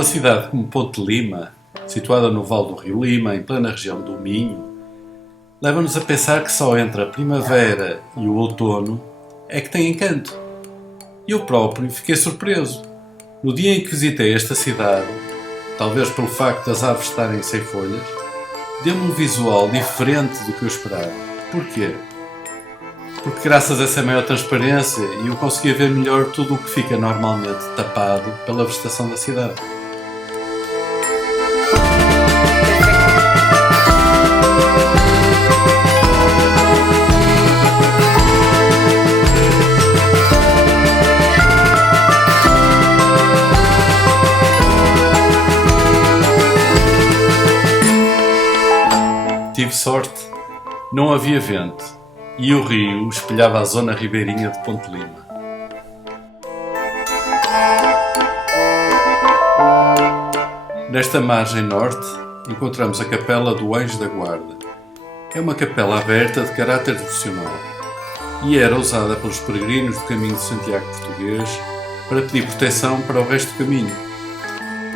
Uma cidade como Ponte Lima, situada no Vale do Rio Lima, em plena região do Minho, leva-nos a pensar que só entre a primavera e o outono é que tem encanto. Eu próprio fiquei surpreso. No dia em que visitei esta cidade, talvez pelo facto das árvores estarem sem folhas, deu-me um visual diferente do que eu esperava. Porquê? Porque graças a essa maior transparência eu conseguia ver melhor tudo o que fica normalmente tapado pela vegetação da cidade. Tive sorte, não havia vento e o rio espelhava a zona ribeirinha de Ponte Lima. Nesta margem norte encontramos a Capela do Anjo da Guarda. É uma capela aberta de caráter devocional e era usada pelos peregrinos do caminho de Santiago português para pedir proteção para o resto do caminho.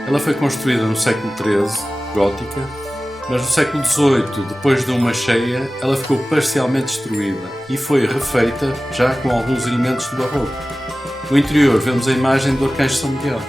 Ela foi construída no século XIII, gótica, mas no século XVIII, depois de uma cheia, ela ficou parcialmente destruída e foi refeita já com alguns elementos do barroco. No interior vemos a imagem do Arcanjo São Miguel.